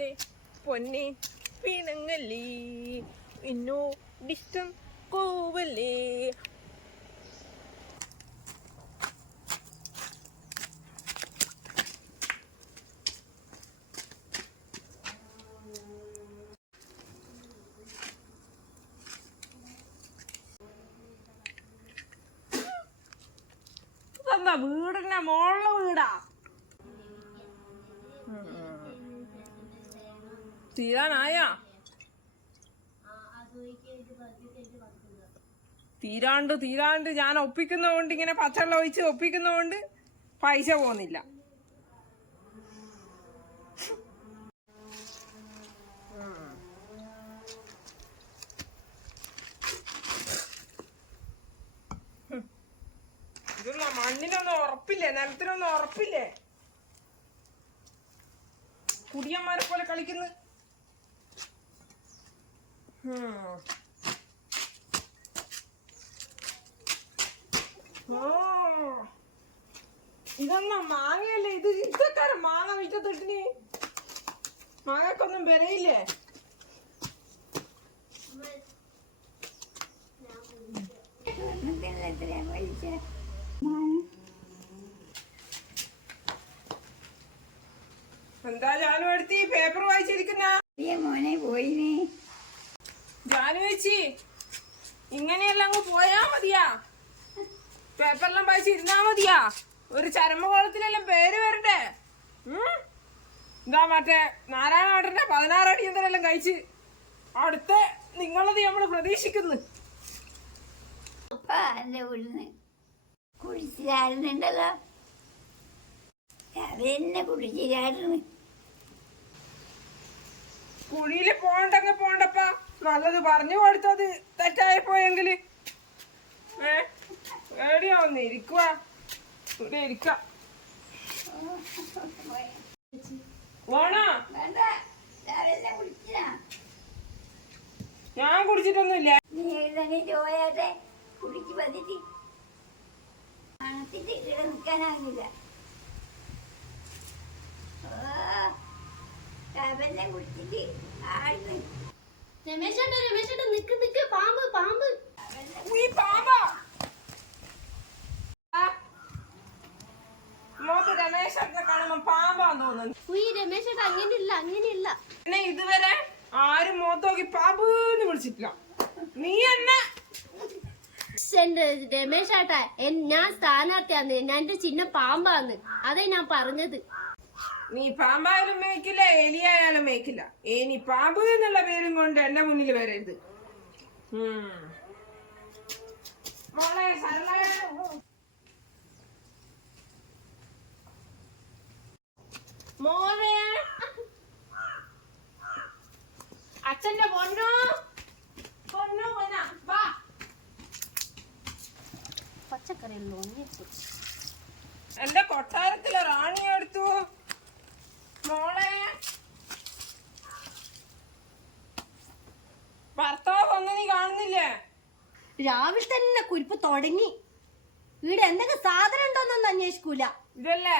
മുത്തേ പൊന്നെ പിണങ്ങല്ലേ ഇന്നോ ഡിസ്റ്റം കോവല്ലേ വീടിന്റെ മോളിലെ വീടാ? തീരാനായാ? തീരാണ്ട് തീരാണ്ട്. ഞാൻ ഒപ്പിക്കുന്നതുകൊണ്ട് ഇങ്ങനെ പച്ചവെള്ളം ഒഴിച്ച് ഒപ്പിക്കുന്നതുകൊണ്ട് പൈസ പോകുന്നില്ല. ഇതൊന്നും മണ്ണിനൊന്നും ഉറപ്പില്ലേ? നിലത്തിനൊന്നും ഉറപ്പില്ലേ? കുടിയന്മാരെ പോലെ കളിക്കുന്നു. ഹും. ഓ ഇതെന്നാ മാങ്ങയല്ലേ? ഇത് ഇതൊക്കെ മാങ്ങ വിറ്റത്തിട്ടിന് മാങ്ങക്കൊന്നും വിലയില്ലേ? എന്താ ജാനു എടുത്തി? പേപ്പർ വായിച്ചിരിക്കുന്ന? മോനെ പോയിനി. ജാനു ചേച്ചി ഇങ്ങനെയെല്ലാം അങ്ങ് പോയാ മതിയാ. പേപ്പറെല്ലാം വായിച്ചിരുന്നാ മതിയാ. ഒരു ചരമകോളത്തിലെല്ലാം പേര് വരണ്ടേ? എന്താ മറ്റേ നാരായണേട്ടന്റെ പതിനാറ് അടിയന്തരെല്ലാം കഴിച്ച് അടുത്ത നിങ്ങളത് നമ്മൾ പ്രതീക്ഷിക്കുന്നു. കുടിച്ചിലായിരുന്നുണ്ടല്ലോ അവരെന്നെ കുടിച്ചിലായിരുന്നു കുഴിയിൽ പോണ്ടങ്ങ് പോണ്ടപ്പ നല്ലത് പറഞ്ഞു കൊടുത്തത് തെറ്റായി കുടിച്ചില്ല ഞാൻ കുടിച്ചിട്ടൊന്നുമില്ല. കുടിച്ച് അവരെന്നെ കുടിച്ചിട്ട് ആടുന്നു രമേശേട്ടാ രമേശേട്ടാ നിക്ക് നിക്ക് പാമ്പ് പാമ്പ്. ഈ പാമ്പാ. ആ. മോക്ക് രമേശനെ കാണുമ്പോ പാമ്പാന്ന് തോന്നുന്നു. ഉയ് രമേശേട്ടാ അങ്ങനെയില്ല അങ്ങനെയില്ല. എന്നെ ഇതുവരെ ആരും മുഖത്ത് നോക്കി പാമ്പ് വിളിച്ചിട്ടില്ല. നീ എന്നെ എന്റെ രമേശേട്ടാ എൻ- ഞാൻ സ്ഥാനാർത്ഥിയാന്ന് ഞാൻ എന്റെ ചിഹ്നം പാമ്പാന്ന്. അതേ ഞാൻ പറഞ്ഞത്. നീ പാമ്പായാലും മേക്കില്ല എലിയായാലും മേക്കില്ല ഇനി പാമ്പ് എന്നുള്ള പേരും കൊണ്ട് എന്റെ മുന്നിൽ വരരുത്. മോളെ അച്ഛന്റെ പൊന്നോ പൊന്ന വാ പച്ചക്കറിയല്ലോ ഒന്നിച്ചു എന്റെ കൊട്ടാരത്തിലെ റാണി എടുത്തു. മോളെ. ഭർത്താവ് ഒന്നും നീ കാണുന്നില്ലേ? രാവിലെ തന്നെ കുരിപ്പ് തുടങ്ങി. വീട് എന്തൊക്കെ സാധനം ഉണ്ടോന്നൊന്നും അന്വേഷിക്കൂല. ഇതല്ലേ?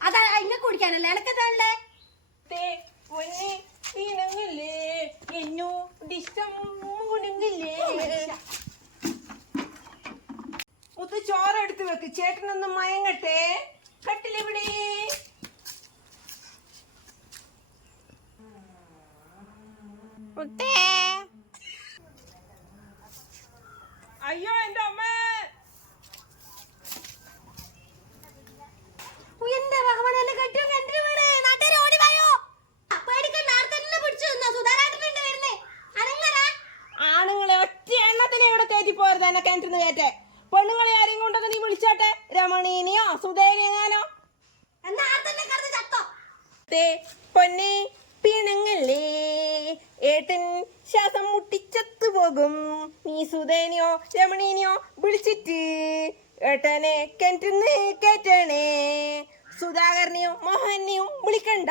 അതാ അതിനെ കുടിക്കാനല്ലേ? ഇണങ്ങില്ലേ? എന്നോട് ഇഷ്ടം കുടുങ്ങില്ലേ ചോറ് എടുത്ത് വെക്ക്. ചേട്ടനൊന്ന് മയങ്ങട്ടെ. കട്ടിലിവിടെ അയ്യോ എന്റെ അമ്മ. എന്റെ കെട്ടിയോ ഓടി വായോ? പേടിക്കണ്ട പിടിച്ചു നിന്നോ വരുന്നേ. ആണുങ്ങളെ? ഒറ്റ എണ്ണത്തിനെ ഇവിടെ കയറ്റി പോരുത് എന്നെ കിണറ്റിന്ന് കയറ്റേ പെണ്ണുങ്ങളെ ആരെയും കൊണ്ടൊക്കെ നീ വിളിച്ചാട്ടെ? രമണീനെയോ സുധേനെങ്ങാനോ പൊന്നെ പിണങ്ങല്ലേ? ഏട്ടൻ ശ്വാസം മുട്ടിച്ചത്തു പോകും. നീ സുധേനെയോ രമണീനെയോ വിളിച്ചിട്ട് ഏട്ടനെ കെറ്റുന്ന് കേറ്റണേ. സുധാകരനെയോ മോഹനെയോ വിളിക്കണ്ട.